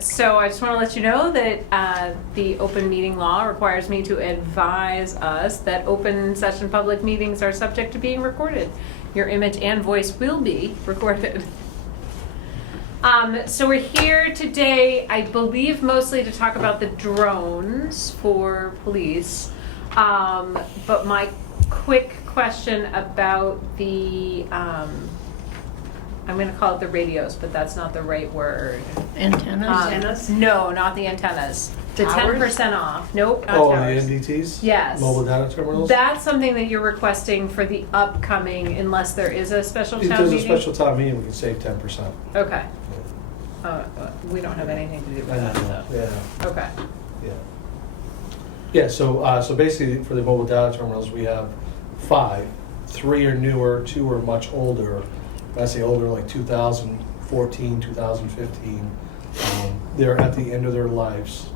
So I just want to let you know that the open meeting law requires me to advise us that open session public meetings are subject to being recorded. Your image and voice will be recorded. So we're here today, I believe, mostly to talk about the drones for police. But my quick question about the, I'm going to call it the radios, but that's not the right word. Antennas? Antennas? No, not the antennas. The Towers? 10% off. Nope, not Oh, towers. the NDTs? Yes. Mobile data terminals? That's something that you're requesting for the upcoming, unless there is a special If town there's a meeting? special town meeting, we can save 10%. Okay. We don't have anything to do with that, so. Yeah, Okay. yeah. Yeah, so basically for the mobile data terminals, we have 5. 3 are newer, 2 are much older. When I say older, like 2014, 2015. They're at the end of their lives.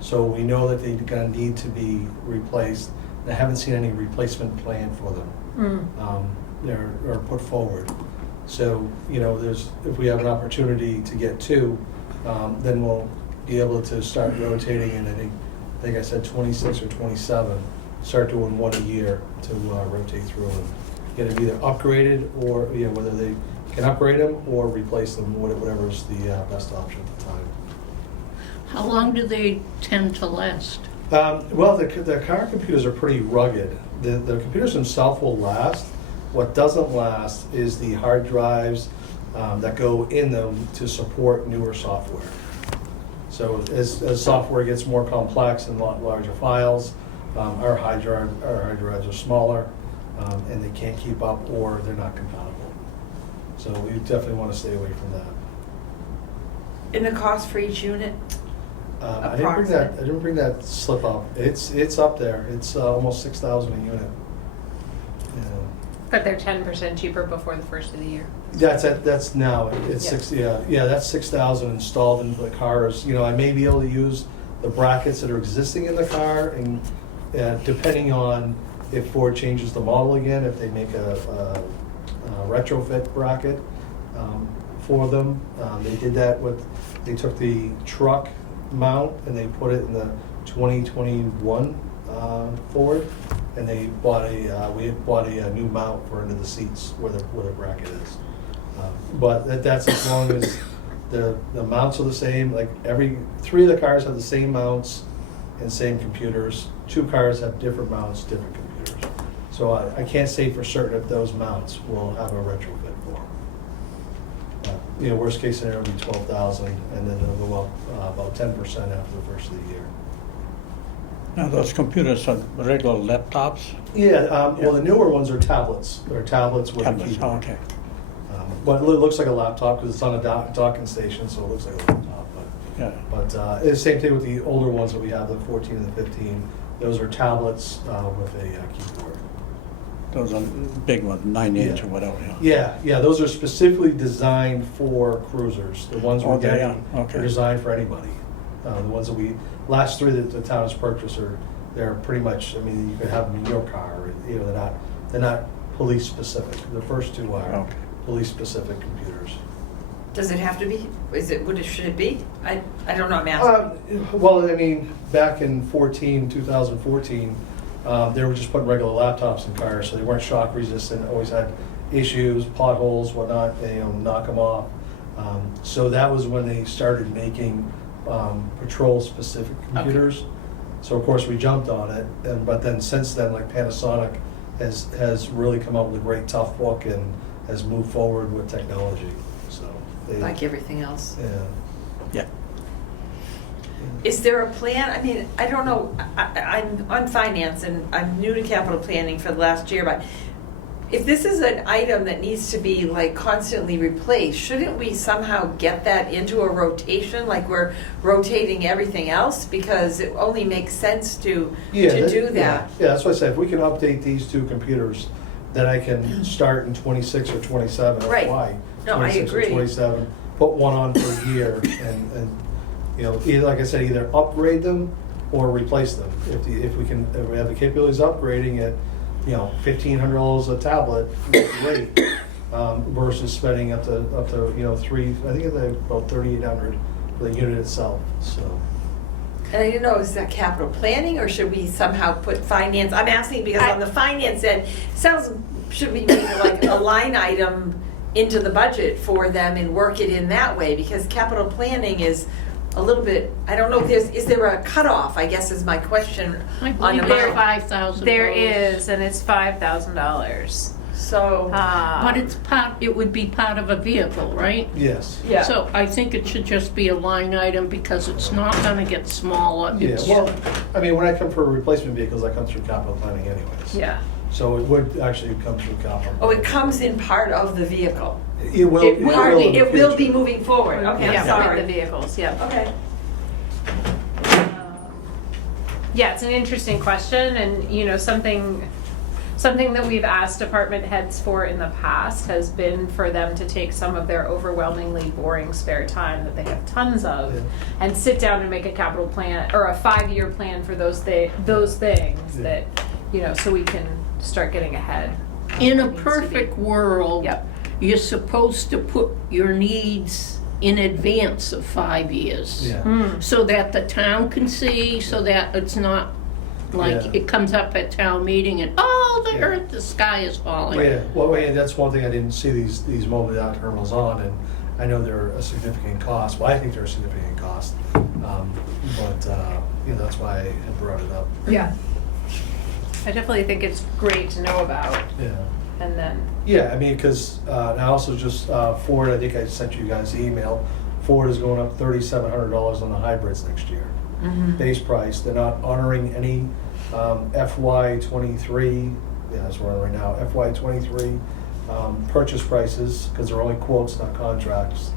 So we know that they're gonna need to be replaced. I haven't seen any replacement plan for them. They're put forward. So, if we have an opportunity to get 2, then we'll be able to start rotating, and I think I said 26 or 27, start doing 1 a year to rotate through and get them either upgraded or, whether they can upgrade them or replace them, whatever's the best option at the time. How long do they tend to last? Well, the car computers are pretty rugged. The computers themselves will last. What doesn't last is the hard drives that go in them to support newer software. So as software gets more complex and larger files, our hard drives are smaller and they can't keep up, or they're not compatible. So we definitely want to stay away from that. And the cost for each unit? I didn't bring that slip up. It's up there. It's almost 6,000 a unit. Yeah. But they're 10% cheaper before the first of the year. That's now. It's Yeah. 60. Yeah. That's 6,000 installed into the cars. I may be able to use the brackets that are existing in the car, and depending on if Ford changes the model again, if they make a retrofit bracket for them. They did that they took the truck mount and they put it in the 2021 Ford, and we bought a new mount for under the seats where the bracket is. But that's as long as the mounts are the same. Like 3 of the cars have the same mounts and same computers. 2 cars have different mounts, different computers. So I can't say for certain if those mounts will have a retrofit for them. Worst case scenario would be 12,000, and then it'll go up about 10% after the first of the year. Now, those computers are regular laptops? Yeah, well, the newer ones are tablets. They're tablets with a Tablets, keyboard. oh, okay. But it looks like a laptop because it's on a docking station, so it looks like a laptop. Yeah. But it's the same thing with the older ones that we have, the 14 and the 15. Those are tablets with a keyboard. Those are big ones, 9-inch Yeah. or whatever. Yeah. Yeah, those are specifically designed for cruisers. The ones we're Oh, they getting are? Okay. are designed for anybody. The ones that last 3 that the town has purchased they're pretty much, you could have them in your car. They're not police specific. The first 2 are Okay. police specific computers. Does it have to be? Should it be? I don't know, I'm asking. Well, back in 2014, they were just putting regular laptops in cars, so they weren't shock resistant, always had issues, potholes, whatnot, they knock them off. So that was when they started making patrol-specific computers. So of course we jumped on it, but then since then, like Panasonic has really come out with a great tough book and has moved forward with technology. So Like everything else. Yeah. Yeah. Is there a plan? I don't know. I'm on finance and I'm new to capital planning for the last year, but if this is an item that needs to be like constantly replaced, shouldn't we somehow get that into a rotation like we're rotating everything else? Because it only makes sense to do that. Yeah, that's what I said. If we can update these 2 computers, then I can start in 26 or 27. Right. Why? No, I 26 agree. or 27. Put one on per year, and either, like I said, either upgrade them or replace them. If we have the capabilities of upgrading it, $1,500 a tablet, great. Versus spending up to 3. I think it's about $3,800 the unit itself, so. And I didn't know, is that capital planning, or should we somehow put finance? I'm asking because on the finance end, should we make like a line item into the budget for them and work it in that way? Because capital planning is a little bit, I don't know if is there a cutoff, I guess is my question I on believe amount. there's $5,000. There is, and it's $5,000. So, But it would be part of a vehicle, right? Yes. yeah. So I think it should just be a line item because it's not gonna get smaller. Yeah, It's- well, I mean, when I come for replacement vehicles, I come through capital planning anyways. Yeah. So it would actually come through capital. Oh, it comes in part of the vehicle. It will. It will in be, the it will be future. moving forward. Okay, I'm Yeah, sorry. with the vehicles, yeah. Okay. Yeah, it's an interesting question, and, you know, something that we've asked department heads for in the past has been for them to take some of their overwhelmingly boring spare time that they have tons of, Yeah. and sit down and make a capital plan, or a 5-year plan for those things Yeah. that, you know, so we can start getting ahead. In a It needs to be. perfect world, Yep. you're supposed to put your needs in advance of 5 years. Yeah. Mm. So that the town can see, so that it's not like Yeah. it comes up at town meeting and, oh, the Yeah. earth, the sky is falling. Yeah, well, yeah, that's one thing I didn't see these mobile yacht terminals on, and I know they're a significant cost. Well, I think they're a significant cost, but you know, that's why I had brought it up. Yeah. I definitely think it's great to know about, Yeah. and then, Yeah, I mean, because I also just Ford. I think I sent you guys the email. Ford is going up $3,700 on the hybrids next year. Base price. They're not honoring any FY23. Yeah, that's what we're on right now. FY23 purchase prices because they're only quotes, not contracts.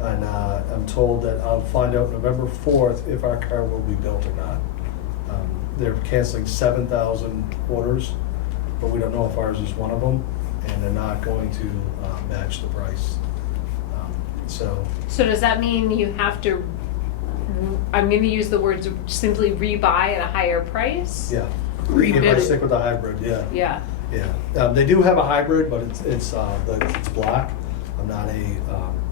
And I'm told that I'll find out November 4th if our car will be built or not. They're canceling 7,000 orders, but we don't know if ours is one of them, and they're not going to match the price. So. so does that mean you have to, I'm gonna use the words simply rebuy at a higher price? Yeah. Rebid If I it. stick with the hybrid, yeah, Yeah. yeah. They do have a hybrid, but it's black. I'm not a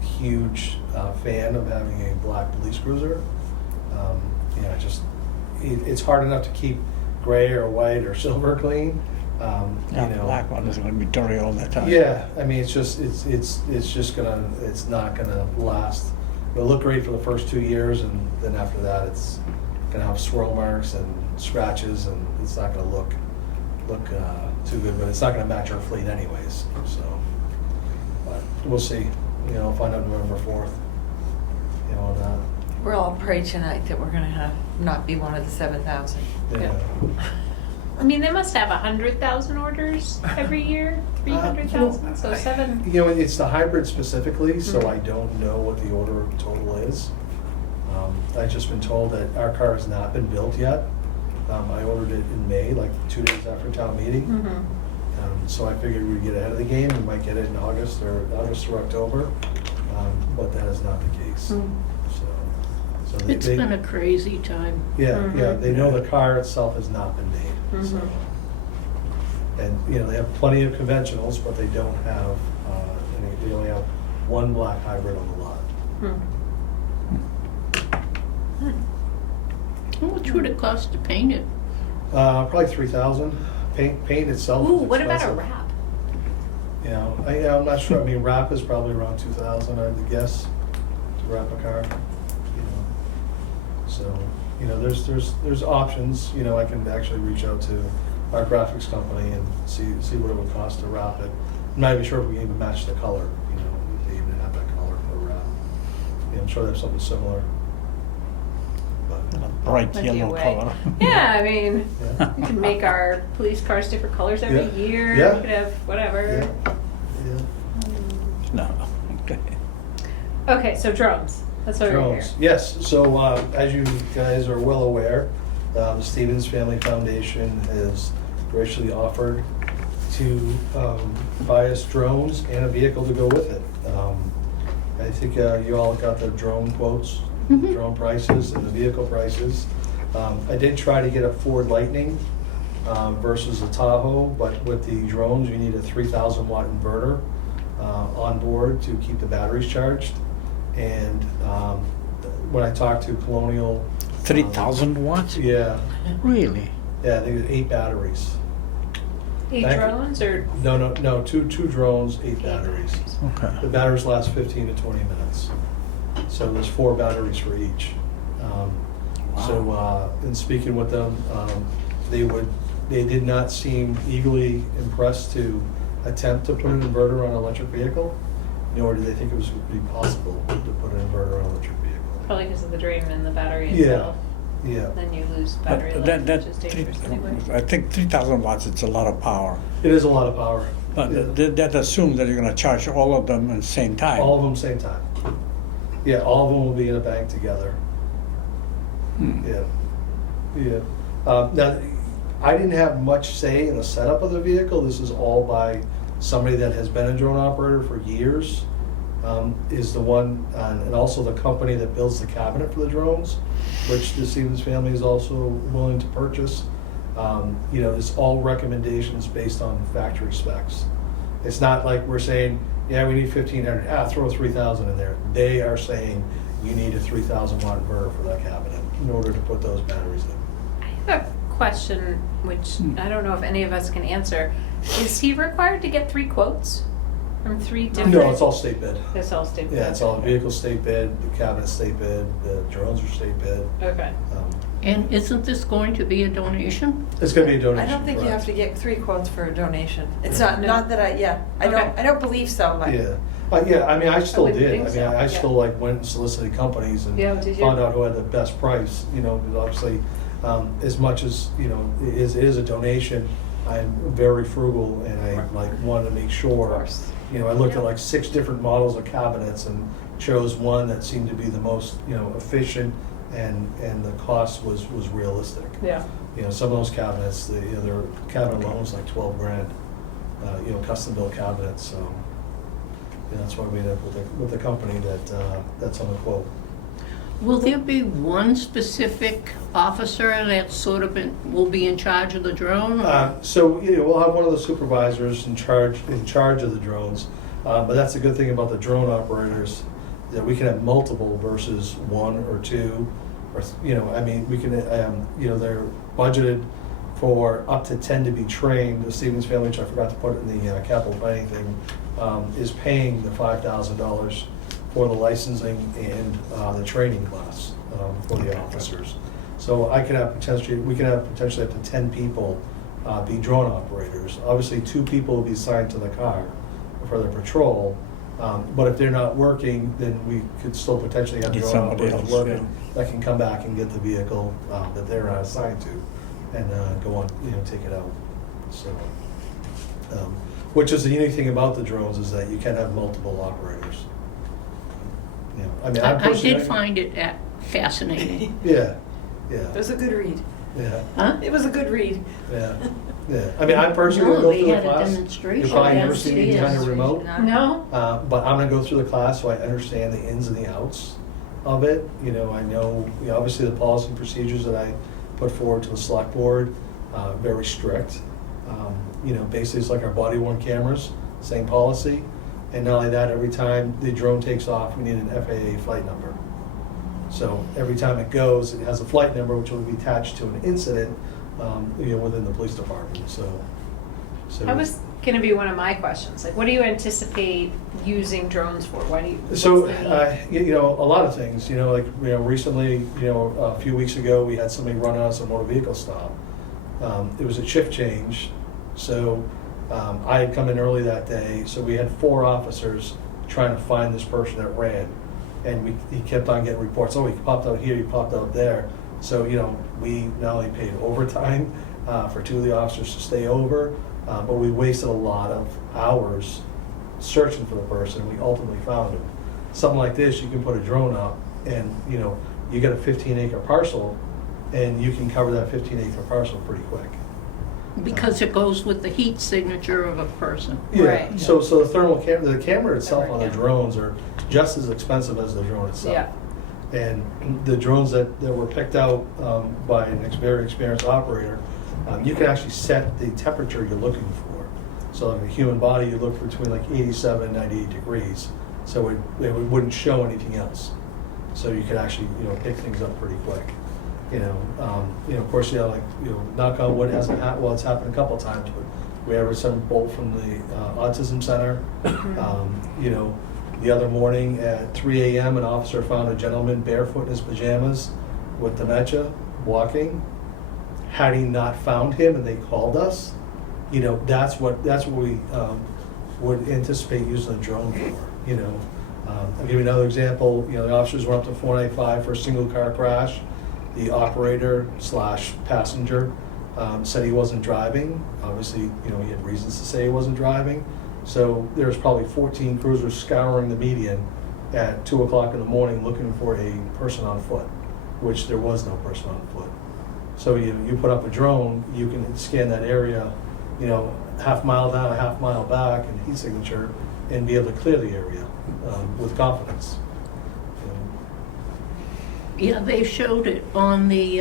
huge fan of having a black police cruiser. Yeah, it's hard enough to keep gray or white or silver clean. Yeah, You know. black one is gonna be dirty all the time. Yeah, I mean, it's not gonna last. It'll look great for the first 2 years, and then after that, it's gonna have swirl marks and scratches, and it's not gonna look too good. But it's not gonna match our fleet anyways. So, but we'll see. You know, I'll find out November 4th. You know, on that. We'll all pray tonight that we're gonna not be one of the 7,000. Yeah. I mean, they must have 100,000 orders every year, 300,000, so 7. You know, it's the hybrid specifically, so Mhm. I don't know what the order total is. I've just been told that our car has not been built yet. I ordered it in May, like 2 days after town meeting. Mhm. So I figured we'd get ahead of the game. We might get it in August or October, but that is not the case. Mm. So It's been a crazy time. yeah, yeah. Mhm. They know the car itself has not been made. So. Mhm. And, you know, they have plenty of conventionals, but they don't have, they only have one black hybrid on the lot. Hmm. How much would it cost to paint it? Probably 3,000. Paint itself Ooh, is what about a expensive. wrap? You know, I'm not sure. I mean, wrap is probably around 2,000, I would guess, to wrap a car. You know, so you know, there's options. You know, I can actually reach out to our graphics company and see what it would cost to wrap it. I'm not even sure if we can even match the color. You know, if they even have that color for wrap. You know, I'm sure they have something similar. But A bright Plenty of yellow way. color. Yeah, I mean, yeah, we can make our police cars different colors every Yeah. year. Yeah. We could have whatever. yeah, yeah. No, okay. Okay, so drones. That's what we're here. Drones, yes. So as you guys are well aware, the Stevens Family Foundation has graciously offered to buy us drones and a vehicle to go with it. I think you all got the drone quotes, Mhm. drone prices and the vehicle prices. I did try to get a Ford Lightning versus a Tahoe, but with the drones, you need a 3,000 watt inverter on board to keep the batteries charged. And when I talked to Colonial. 3,000 watts? Yeah, Really? yeah, I think it's 8 batteries. 8 Thank you. drones or? No, two drones, 8 batteries. The Okay. batteries last 15 to 20 minutes. So there's 4 batteries for each. So, in speaking with them, they did not seem eagerly impressed to attempt to put an inverter on an electric vehicle, nor did they think it was would be possible to put an inverter on an electric vehicle. Probably because of the drain in the battery Yeah, itself. yeah. Then you lose battery But life, that which is dangerous anyway. I think 3,000 watts, it's a lot of power. It is a lot of power. But Yeah. that assumes that you're gonna charge all of them at the same time. All of them same time. Yeah, all of them will be in a bank together. Yeah, yeah. Now, I didn't have much say in the setup of the vehicle. This is all by somebody that has been a drone operator for years. Is the one, and also the company that builds the cabinet for the drones, which the Stevens family is also willing to purchase. It's all recommendations based on factory specs. It's not like we're saying, yeah, we need 1,500, throw 3,000 in there. They are saying you need a 3,000 watt inverter for that cabinet in order to put those batteries in. I have a question, which I don't know if any of us can answer. Is he required to get 3 quotes from 3 different? No, it's all state bid. It's all state bid. Yeah, it's all vehicle state bid, the cabinet state bid, the drones are state bid. Okay. And isn't this going to be a donation? It's gonna be a donation. I don't think you have correct. to get 3 quotes for a donation. It's No. not that Okay. I don't believe so, but. Yeah, I mean, I still wouldn't did. think I mean, so, I yeah. still like went and solicited companies and Yeah, did you? found out who had the best price, because obviously, as much as, it is a donation, I'm very frugal and I wanted to make sure. Of course. I looked Yeah. at like 6 different models of cabinets and chose one that seemed to be the most, efficient and the cost was realistic. Yeah. Some of those cabinets, their cabinet alone was like 12 grand, custom built cabinets, so. That's why we ended up with the company that's on the quote. Will there be one specific officer that will be in charge of the drone? So, we'll have one of the supervisors in charge of the drones. But that's a good thing about the drone operators, that we can have multiple versus 1 or 2, or, we can, they're budgeted for up to 10 to be trained. The Stevens family, which I forgot to put in the capital planning thing, is paying the $5,000 for the licensing and the training class for the officers. So we can have potentially up to 10 people be drone operators. Obviously, 2 people will be assigned to the car for their patrol. But if they're not working, then we could still potentially have Get drone somebody operators else, working that can come back and get the vehicle that they're not assigned to and go on, take it out. So, which is the unique thing about the drones, is that you can have multiple operators. I did find it fascinating. Yeah, It was a good read. yeah, Huh? It was a good read. yeah. I mean, I'm personally No, gonna go they through the had a class. demonstration. You'll probably Oh, never yes, see me kind of yes. remote. No? But I'm gonna go through the class so I understand the ins and the outs of it. I know, obviously the policy and procedures that I put forward to the select board, very strict. Basically it's like our body worn cameras, same policy. And not only that, every time the drone takes off, we need an FAA flight number. So every time it goes, it has a flight number which will be attached to an incident, within the police department, so. That was gonna be one of my questions. Like, what do you anticipate using drones for? Why do you? So, what's the need? a lot of things, recently, a few weeks ago, we had somebody run us a motor vehicle stop. It was a shift change, so I had come in early that day, so we had 4 officers trying to find this person that ran. And he kept on getting reports, he popped out here, he popped out there. So, we not only paid overtime for 2 of the officers to stay over, but we wasted a lot of hours searching for the person. We ultimately found him. Something like this, you can put a drone up and, you get a 15-acre parcel and you can cover that 15-acre parcel pretty quick. Because it goes with the heat signature of a person. Yeah, Right. so the thermal camera, the camera itself Thermal on the camera. drones are just as expensive as the drone itself. Yeah. And the drones that were picked out by a very experienced operator, you can actually set the temperature you're looking for. So like a human body, you look between like 87 and 98 degrees. So it wouldn't show anything else. so you could actually, pick things up pretty quick. Of course, knock on wood, hasn't happened, well, it's happened a couple times, but we had some bolt from the autism center. The other morning at 3 a.m., an officer found a gentleman barefoot in his pajamas with dementia, walking. Had he not found him and they called us, that's what we would anticipate using a drone for. I'll give you another example. The officers went up to 495 for a single car crash. The operator / passenger said he wasn't driving. Obviously, he had reasons to say he wasn't driving. So there was probably 14 cruisers scouring the median at 2 o'clock in the morning looking for a person on foot, which there was no person on foot. So you put up a drone, you can scan that area, half mile down, a half mile back, and heat signature, and be able to clear the area with confidence. Yeah, they showed it on the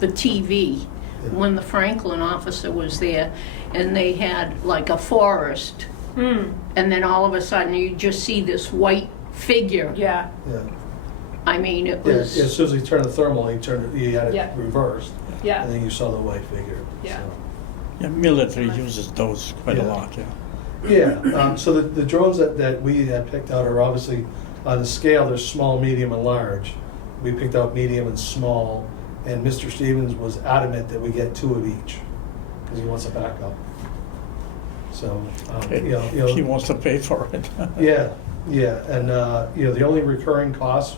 TV when the Franklin officer was there, and they had like a forest, and then all of a sudden you just see this white figure. Yeah. Yeah. I mean, it Yeah, was. as soon as he turned the thermal, he had it Yeah. reversed, Yeah. and then you saw the white figure. Yeah. So. Yeah, military uses those quite a Yeah. lot, yeah. Yeah, so the drones that we had picked out are obviously, on the scale, there's small, medium, and large. We picked out medium and small, and Mr. Stevens was adamant that we get 2 of each, because he wants a backup. So, He wants to pay for it. yeah, and, the only recurring cost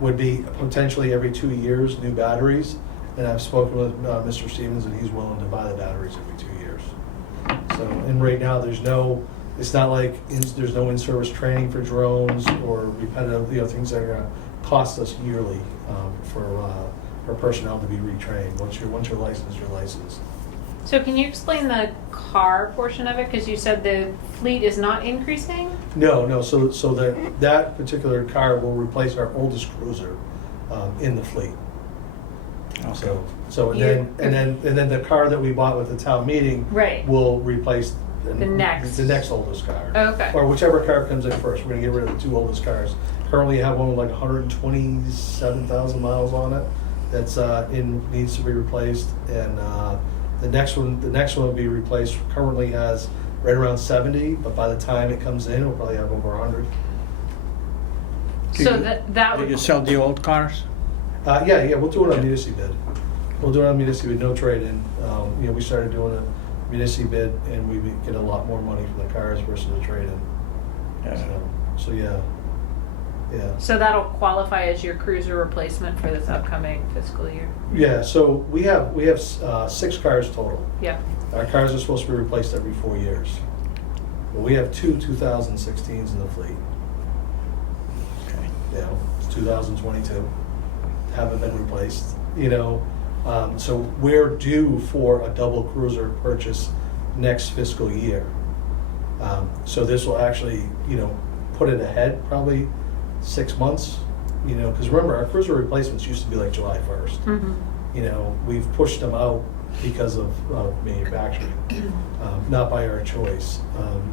would be potentially every 2 years, new batteries. And I've spoken with Mr. Stevens, and he's willing to buy the batteries every 2 years. So, and right now, it's not like, there's no in-service training for drones or repetitive, things that are gonna cost us yearly for personnel to be retrained. Once you're licensed, you're licensed. So can you explain the car portion of it? Because you said the fleet is not increasing? No, so that particular car will replace our oldest cruiser in the fleet. Okay. So and then the car that we bought with the town meeting Right. will replace The next. oldest car. Okay. Or whichever car comes in first. We're gonna get rid of the 2 oldest cars. Currently have one with like 127,000 miles on it that's needs to be replaced, and the next one will be replaced. Currently has right around 70, but by the time it comes in, we'll probably have over 100. So that Do would. you sell the old cars? Yeah, we'll do it on municipal bid. We'll do it on municipal bid, no trade-in. We started doing a municipal bid, and we get a lot more money for the cars versus a trade-in. Yeah. So yeah. So that'll qualify as your cruiser replacement for this upcoming fiscal year? Yeah, so we have 6 cars total. Yeah. Our cars are supposed to be replaced every 4 years. Well, we have 2 2016s in the fleet. Okay. It's 2022. Haven't been replaced. So we're due for a double cruiser purchase next fiscal year. So this will actually, put it ahead probably 6 months. Because remember, our cruiser replacements used to be like July 1st. Mm-hmm. We've pushed them out because of manufacturing, not by our choice.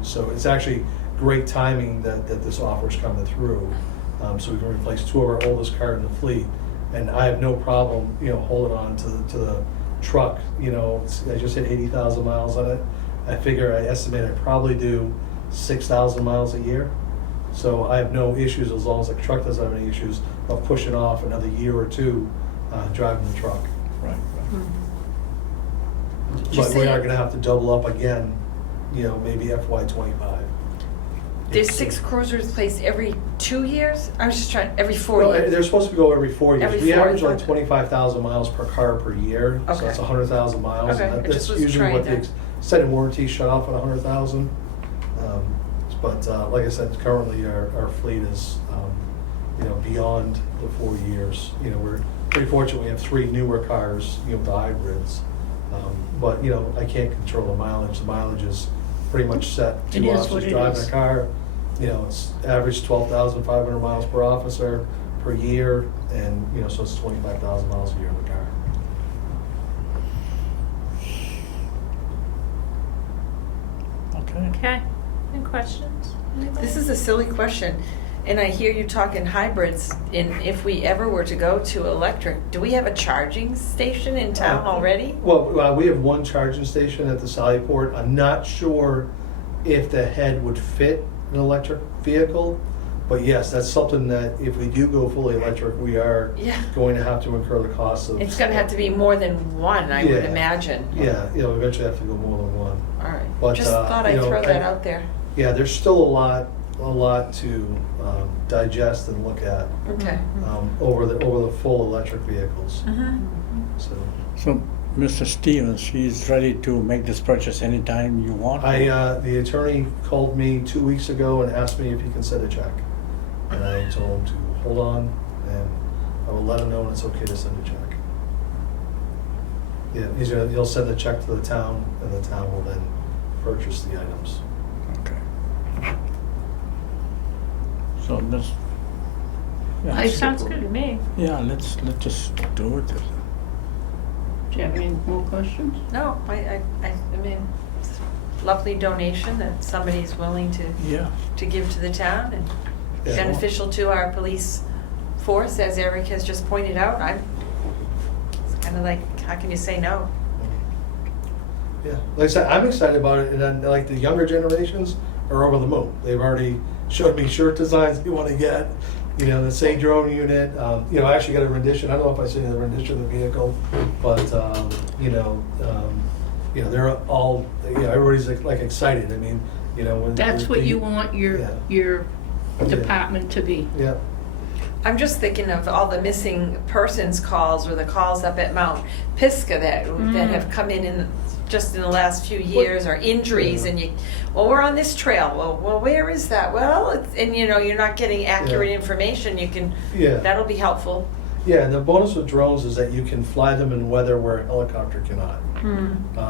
So it's actually great timing that this offer is coming through. So we can replace 2 of our oldest cars in the fleet. And I have no problem, holding on to the truck. I just hit 80,000 miles on it. I estimate I probably do 6,000 miles a year. So I have no issues, as long as the truck doesn't have any issues, of pushing off another year or 2 driving the truck. Right. Did you But we say- are gonna have to double up again, maybe FY '25. There's 6 cruisers placed every 2 years? I was just trying, every 4 Well, years. they're supposed to go every 4 years. Every We 4 average like years. 25,000 miles per car per year, so Okay. that's 100,000 miles. Okay, and I just That's was usually what trying the to- extended warranty shut off at 100,000. But like I said, currently our fleet is, beyond the 4 years. We're pretty fortunate, we have 3 newer cars, the hybrids. But, I can't control the mileage. The mileage is pretty much set. It 2 is officers what it driving is. a car. It's average 12,500 miles per officer per year, and, so it's 25,000 miles a year in the car. Okay. Okay. Any questions? This is a silly question. And I hear you talking hybrids, and if we ever were to go to electric, do we have a charging station in town already? Well, we have one charging station at the Sallyport. I'm not sure if the head would fit an electric vehicle, but yes, that's something that if we do go fully electric, we are Yeah. going to have to incur the cost of. It's gonna have to be more than one, I would Yeah. imagine. Yeah, eventually have to go more than one. All right, But, just thought I'd throw that out there. Yeah, there's still a lot to digest and look at Okay. over the full electric vehicles. So So, Mr. Stevens, he's ready to make this purchase anytime you want? the attorney called me 2 weeks ago and asked me if he can send a check. And I told him to hold on, and I will let him know when it's okay to send a check. Yeah, he'll send the check to the town, and the town will then purchase the items. Okay. So, let's, I yeah, Sounds good to me. yeah, let's just do it. Do you have any more questions? No, I mean, it's a lovely donation that somebody's willing Yeah. to give to the town and Yeah. beneficial to our police force, as Eric has just pointed out. It's kind of like, how can you say no? Yeah, like I said, I'm excited about it, and then like the younger generations are over the moon. They've already showed me shirt designs they want to get. The Say Drone unit. I actually got a rendition. I don't know if I sent you the rendition of the vehicle, but they're all. Everybody's like excited. I mean, when That's what you want Yeah. your Yeah. department to be. Yeah. I'm just thinking of all the missing persons calls or the calls up at Mount Pisgah that have come in just in the last few years, or injuries, Yeah. and we're on this trail. Well, where is that? Well, you're not getting accurate Yeah. information. You can, Yeah. that'll be helpful. Yeah, and the bonus with drones is that you can fly them in weather where a helicopter cannot.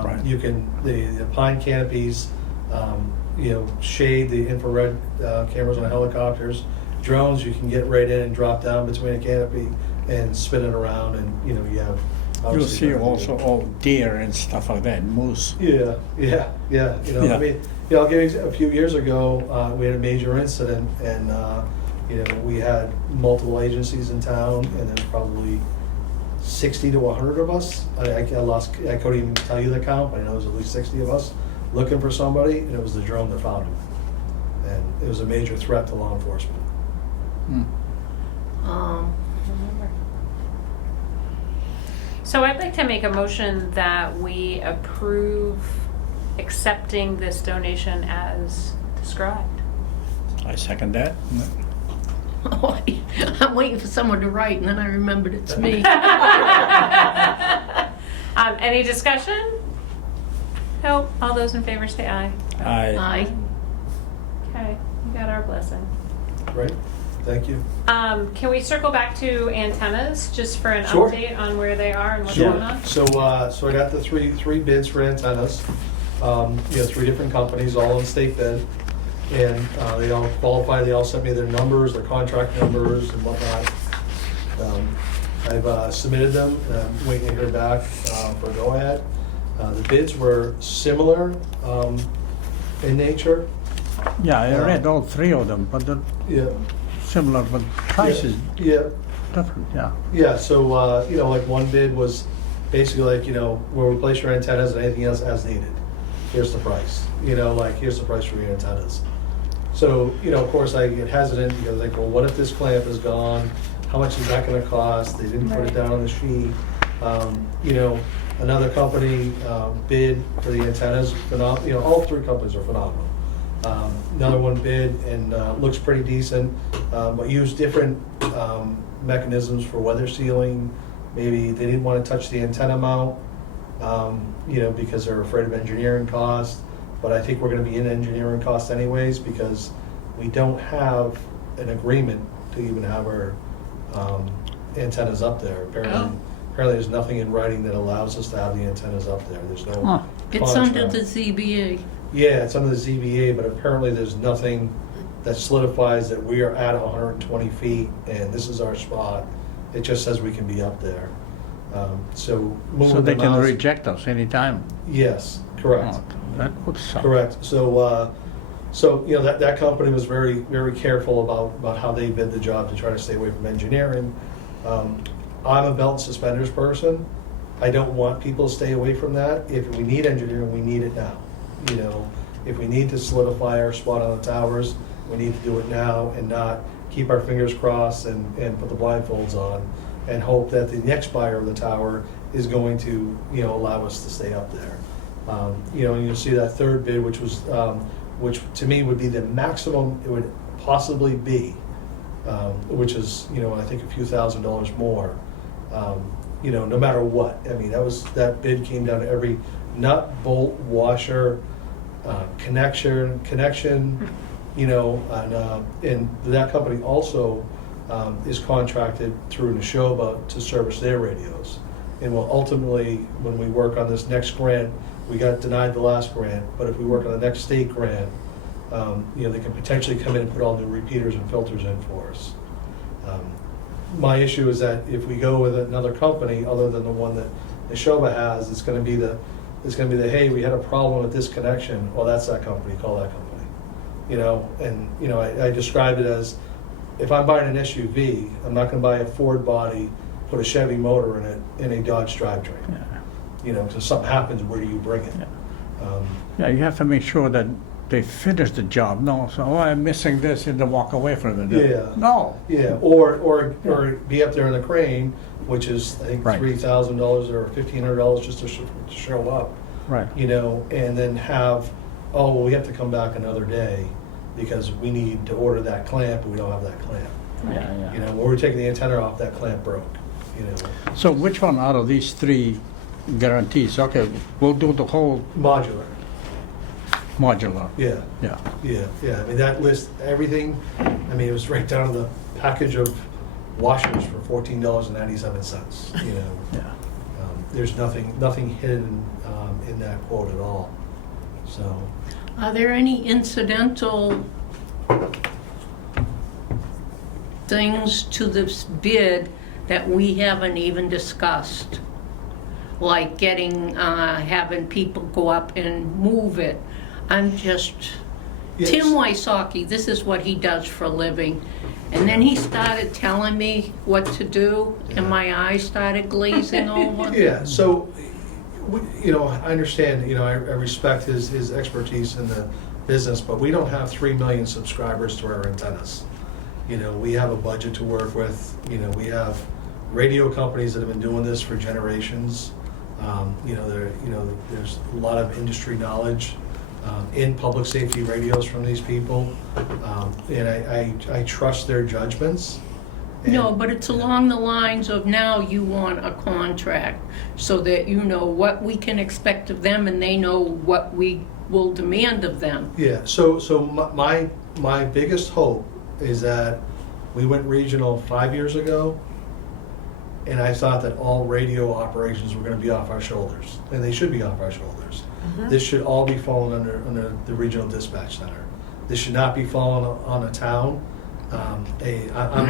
Right. You can the pine canopies, shade the infrared cameras on helicopters. Drones, you can get right in and drop down between a canopy and spin it around, and you have. You'll obviously see better also view. all deer and stuff like that, moose. Yeah. Yeah. I mean, I'll give you a few years ago, we had a major incident, and we had multiple agencies in town, and there's probably 60 to 100 of us. I couldn't even tell you the count, but I know there was at least 60 of us looking for somebody, and it was the drone that found him. And it was a major threat to law enforcement. Hmm. So I'd like to make a motion that we approve accepting this donation as described. I second that. I'm waiting for someone to write, and then I remembered it's me. Any discussion? Nope. All those in favor say aye. Aye. Okay, we got our blessing. Right? Thank you. Can we circle back to antennas just for an Sure. update on where they are and what's Sure. going on? So I got the three bids for antennas. 3 different companies, all in state bid. And they all qualify, they all sent me their numbers, their contract numbers and whatnot. I've submitted them, and I'm waiting to hear back for a go-ahead. The bids were similar in nature. Yeah, I read all 3 of them, but they're Yeah. similar, but price is Yeah. different, yeah. Yeah, so, like one bid was basically like, we'll replace your antennas and anything else as needed. Here's the price, here's the price for your antennas. So, of course, I get hesitant because well, what if this clamp is gone? How much is that gonna cost? They didn't put it Right. down on the sheet. Another company bid for the antennas, all 3 companies are phenomenal. Another one bid and looks pretty decent, but used different mechanisms for weather sealing. Maybe they didn't want to touch the antenna mount, because they're afraid of engineering costs. But I think we're going to be in engineering costs anyways, because we don't have an agreement to even have our antennas up there. Apparently there's nothing in writing that allows us to have the antennas up there. There's no Huh. It's under contract. the ZBA. Yeah, it's under the ZBA, but apparently there's nothing that solidifies that we are at 120 feet and this is our spot. It just says we can be up there. So moving So they the can mouse- reject us anytime. Yes, correct. Oh, that would suck. Correct. So, So, you know, that company was very, very careful about how they bid the job to try to stay away from engineering. I'm a belt and suspenders person. I don't want people to stay away from that. If we need engineering, we need it now. You know, if we need to solidify our spot on the towers, we need to do it now and not keep our fingers crossed and put the blindfolds on and hope that the next buyer of the tower is going to, you know, allow us to stay up there. You know, and you'll see that third bid, which was, which to me would be the maximum it would possibly be, which is, you know, I think a few $1,000s more. You know, no matter what. I mean, that bid came down to every nut, bolt, washer, connection, you know, and that company also is contracted through Neshoba to service their radios. And will ultimately, when we work on this next grant, we got denied the last grant, but if we work on the next state grant, you know, they can potentially come in and put all new repeaters and filters in for us. My issue is that if we go with another company other than the one that Neshoba has, it's going to be the hey, we had a problem with this connection. Well, that's that company. Call that company. You know, and you know, I described it as if I'm buying an SUV, I'm not going to buy a Ford body, put a Chevy motor in it, in a Dodge drivetrain. Yeah. You know, because if something happens, where do you bring it? Yeah, you have to make sure that they finish the job. No, so oh, I'm missing this, and they walk away from it. Yeah. No. Yeah, or be up there in the crane, which is I think Right. $3,000 or $1,500 just to show up. Right. You know, and then have, oh, well, we have to come back another day because we need to order that clamp, and we don't have that clamp. Yeah, yeah. You know, when we're taking the antenna off, that clamp broke. You know, So which one out of these three guarantees? Okay, we'll do the whole modular. modular. Yeah, Yeah. yeah. I mean, that list everything. I mean, it was right down to the package of washers for $14.97. You know. Yeah. There's nothing hidden in that quote at all. So, Are there any incidental things to this bid that we haven't even discussed? Like having people go up and move it. I'm just, yes. Tim Wysocki, this is what he does for a living. And then he started telling me what to do, and my eyes started glazing over. Yeah. So, you know, I understand. You know, I respect his expertise in the business, but we don't have 3 million subscribers to our antennas. You know, we have a budget to work with. You know, we have radio companies that have been doing this for generations. You know, there's a lot of industry knowledge in public safety radios from these people, and I trust their judgments. No, but it's along the lines of now you want a contract so that you know what we can expect of them and they know what we will demand of them. Yeah, so my biggest hope is that we went regional 5 years ago, and I thought that all radio operations were going to be off our shoulders, and they should be off our shoulders. Mm-hmm. This should all be falling under the regional dispatch center. This should not be falling on a town. I'm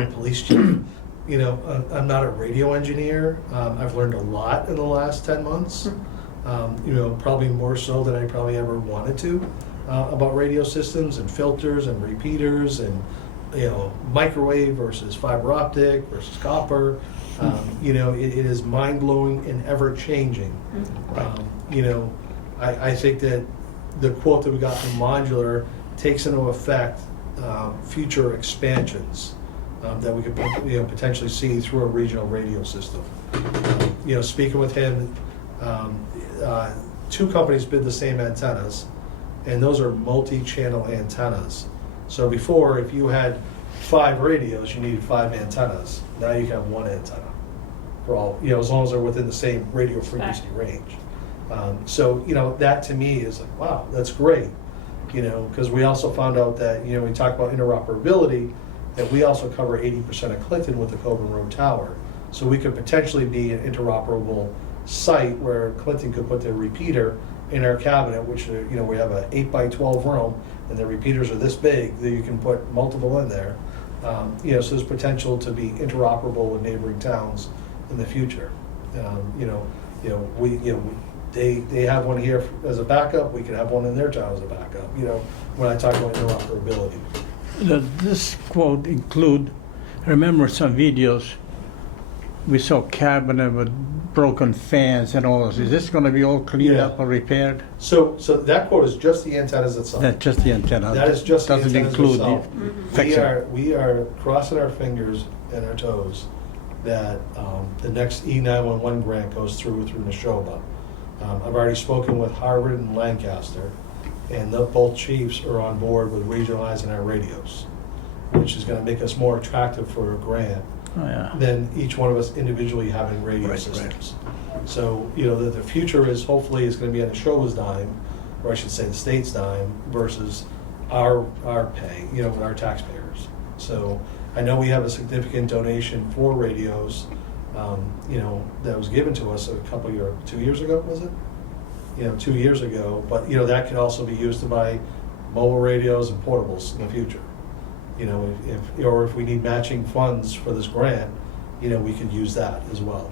a police chief. You know, I'm not a radio engineer. I've learned a lot in the last 10 months. You know, probably more so than I probably ever wanted to about radio systems and filters and repeaters and, you know, microwave versus fiber optic versus copper. You know, it is mind-blowing and ever-changing. You know, I think that the quote that we got from Modular takes into effect future expansions that we could, you know, potentially see through a regional radio system. You know, speaking with him, 2 companies bid the same antennas, and those are multi-channel antennas. So before, if you had 5 radios, you needed 5 antennas. Now you can have 1 antenna for all, you know, as long as they're within the same radio frequency range. So, you know, that to me is like, wow, that's great. You know, because we also found out that, you know, we talk about interoperability, that we also cover 80% of Clinton with the Coburn Road Tower. So we could potentially be an interoperable site where Clinton could put their repeater in our cabinet, which, you know, we have an 8x12 room, and the repeaters are this big that you can put multiple in there. You know, so there's potential to be interoperable with neighboring towns in the future. You know, they have one here as a backup, we could have one in their town as a backup, you know, when I talk about interoperability. Does this quote include, I remember some videos, we saw cabinet with broken fans and all this. Is this gonna be all cleaned Yeah. up or repaired? So that quote is just the antennas itself. That's just the antenna? That is just the Doesn't antennas include itself. the fixing? We are crossing our fingers and our toes that the next E911 grant goes through Neshoba. I've already spoken with Harvard and Lancaster, and both chiefs are on board with regionalizing our radios, which is gonna make us more attractive for a grant Oh, yeah. than each one of us individually having radio Right, systems. So, you know, the future is hopefully is gonna be on Neshoba's dime, or I should say the state's dime, versus our pay, you know, with our taxpayers. So I know we have a significant donation for radios, you know, that was given to us 2 years ago, was it? You know, 2 years ago, but, you know, that could also be used to buy mobile radios and portables in the future. You know, if we need matching funds for this grant, you know, we could use that as well.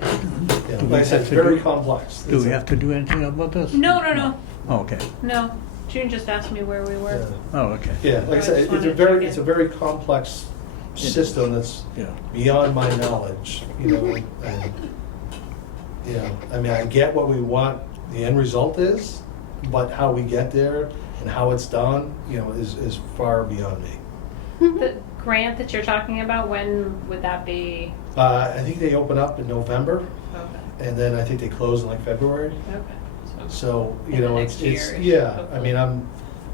Yeah, Do we like I said, have it's to very do- complex. Do we have to do anything about this? No, no, no, Oh, okay. no. June just asked me where we were. Yeah. Oh, okay. Yeah, like I I said, just wanted to check it's a in. very complex system that's Yeah. beyond my knowledge, you know, and, you know, I mean, I get what we want, the end result is, but how we get there and how it's done, you know, is far beyond me. The grant that you're talking about, when would that be? I think they open up in November, Okay, and then I think they close in like February. okay. So, you In the know, next it's, year, yeah, I hopefully. mean,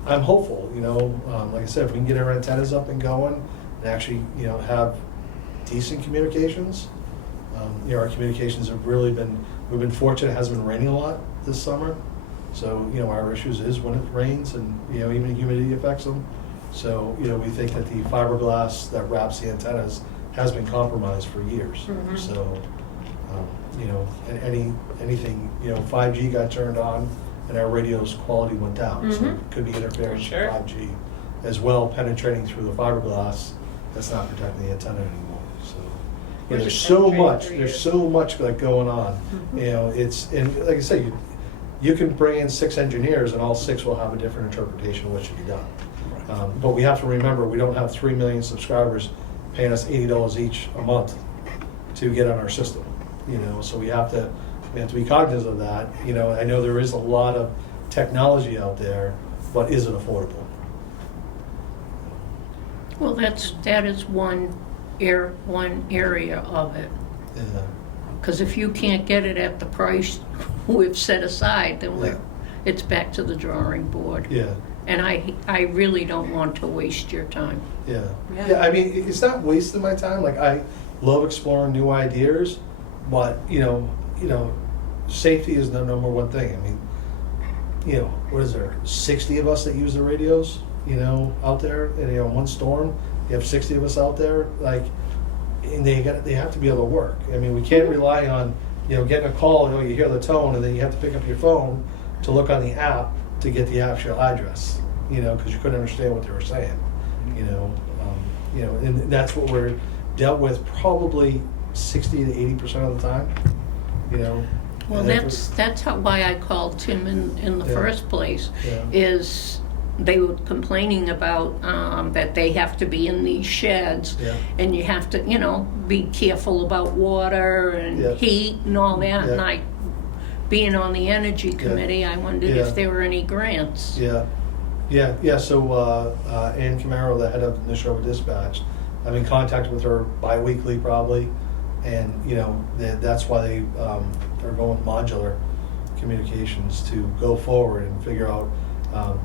I'm hopeful, you know, like I said, if we can get our antennas up and going and actually, you know, have decent communications. You know, our communications have really been, we've been fortunate, it hasn't been raining a lot this summer. So, you know, our issues is when it rains and, you know, even humidity affects them. So, you know, we think that the fiberglass that wraps the antennas has been compromised for years. Mhm. So, you know, and anything, you know, 5G got turned on and our radio's quality went down. So Mhm. it could be interference Sure. from 5G as well, penetrating through the fiberglass that's not protecting the antenna anymore. So, you Or know, there's just so penetrating much, through there's your- so much like going on. Mhm. You know, and like I say, you can bring in 6 engineers and all 6 will have a different interpretation of what should be done. But we have to remember, we don't have 3 million subscribers paying us $80 each a month to get on our system, you know, so we have to be cognizant of that. You know, I know there is a lot of technology out there, but is it affordable? Well, that is one area of it. Yeah. Because if you can't get it at the price we've set aside, then Yeah. it's back to the drawing board. Yeah, And I really don't want to waste your time. yeah. Yeah. Yeah, I mean, it's not wasting my time, like, I love exploring new ideas, but, you know, safety is the number one thing. I mean, you know, what is there, 60 of us that use the radios, you know, out there, and, you know, one storm, you have 60 of us out there, like, and they have to be able to work. I mean, we can't rely on, you know, getting a call, you know, you hear the tone, and then you have to pick up your phone to look on the app to get the actual address, you know, because you couldn't understand what they were saying, you know. And that's what we're dealt with probably 60 to 80% of the time, you know. Well, And that's why I called Tim in the Yeah. first place, Yeah. is they were complaining about that they have to be in these sheds, Yeah. and you have to, you know, be careful about water and Yeah. heat and all that. And Yeah. being on the energy committee, I wondered Yeah. if there were any grants. Yeah. So Ann Camaro, the head of Neshoba Dispatch, I'm in contact with her bi-weekly probably, and you know that's why they are going modular communications to go forward and figure out.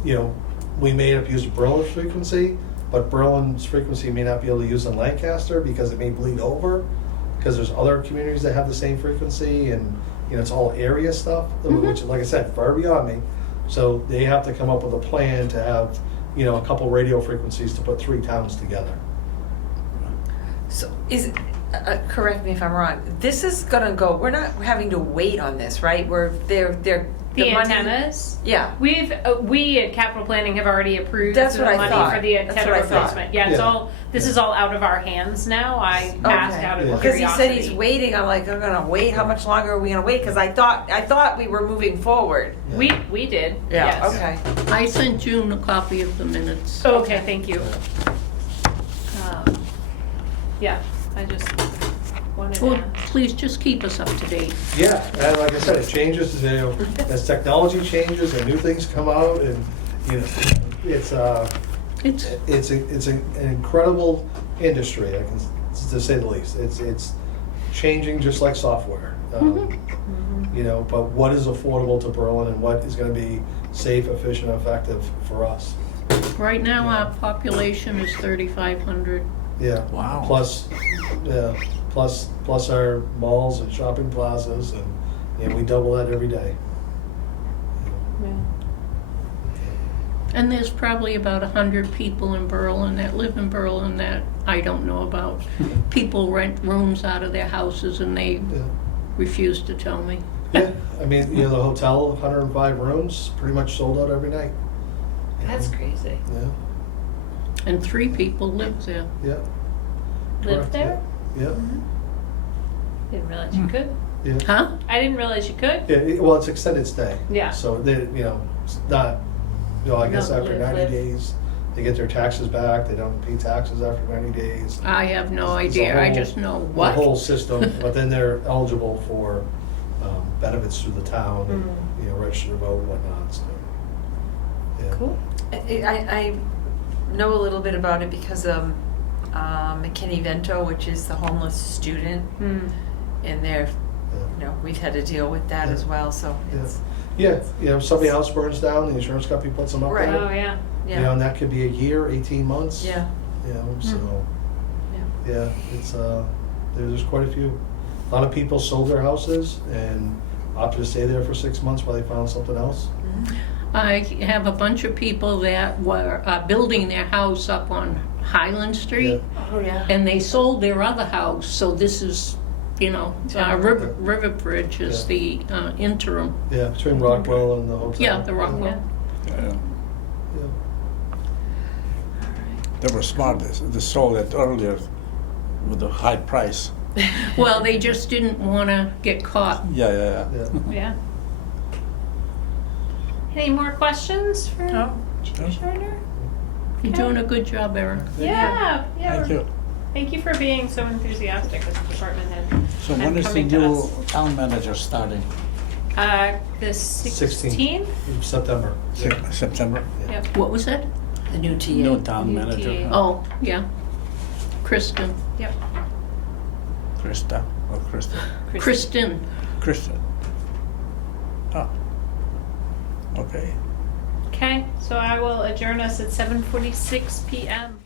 You know, we may have used Berlin's frequency, but Berlin's frequency may not be able to use in Lancaster because it may bleed over, because there's other communities that have the same frequency, and you know it's all area stuff, which, like I said, far beyond me. So they have to come up with a plan to have, you know, a couple radio frequencies to put 3 towns together. So is, correct me if I'm wrong, this is gonna go, we're not having to wait on this, right? They're The money- antennas? Yeah. We at capital planning have already approved That's the what I money thought. for the That's antenna what I thought. replacement. Yeah, it's Yeah. all, this is all out of our hands now. I asked out of Yeah. Because he said he's curiosity. waiting, I'm like, I'm gonna wait, how much longer are we gonna wait? Because I thought we were moving forward. We did, yes. Okay. I sent June a copy of the minutes. Okay, thank you. Yeah, I just wanted Well, to ask. please just keep us up to date. Yeah, and like I said, it changes, you know, as technology changes and new things come out and, you know, it's It's, an incredible industry, I can, to say the least. It's changing just like software. You know, but what is affordable to Berlin and what is gonna be safe, efficient, effective for us? right now, our population is 3,500. Yeah. Wow. Plus, yeah, plus our malls and shopping plazas and we double that every day. Yeah. And there's probably about 100 people in Berlin that live in Berlin that I don't know about. People rent rooms out of their houses and they Yeah. refuse to tell me. Yeah, I mean, you know, the hotel, 105 rooms, pretty much sold out every night. That's crazy. Yeah, And 3 people live there. yeah. Live Correct, there? Yeah, Didn't realize you could. yeah. Huh? I didn't realize you could. Well, it's extended stay. Yeah. So they, you know, it's not, you know, I guess Not after live, 90 live. days, they get their taxes back, they don't pay taxes after 90 days. I have no It's a idea. I whole- just know The what. whole system, but then they're eligible for benefits through the town, and, you know, register to vote and whatnot, so. Yeah. Cool. I know a little bit about it because McKinney Vento, which is the homeless student, and they're, you know, we've had to deal with that Yeah. as well, so Yeah. it's, Yeah, you know, if somebody's house burns down, the insurance company puts them up Right. there. Oh, yeah. You know, yeah, and that could be a year, 18 months. yeah, You know, so, yeah. yeah, it's, there's quite a few. A lot of people sold their houses and opted to stay there for 6 months while they found something else. I have a bunch of people that were building their house up on Highland Street, Oh, yeah. and they sold their other house, so this is, you know, River Bridge is the interim. Yeah, between Rockwell and the hotel. Yeah, the Rockwell. Yeah. Yeah. They were smart. They sold it earlier with a high price. Well, they just didn't want to get caught. Yeah. Yeah. Yeah. Any more questions for No. Chief Schreiner? You're doing a good job, Eric. Yeah, yeah. Thank you. Thank you for being so enthusiastic as a department head. So and when is the coming to new us. town manager starting? The 16th? September. September? Yep. What was that? The new TA. New town New manager. TA. Oh, yeah. Kristen. Yep. Krista or Krista? Kristen. Krista. Oh. Okay. Okay, so I will adjourn us at 7:46 p.m.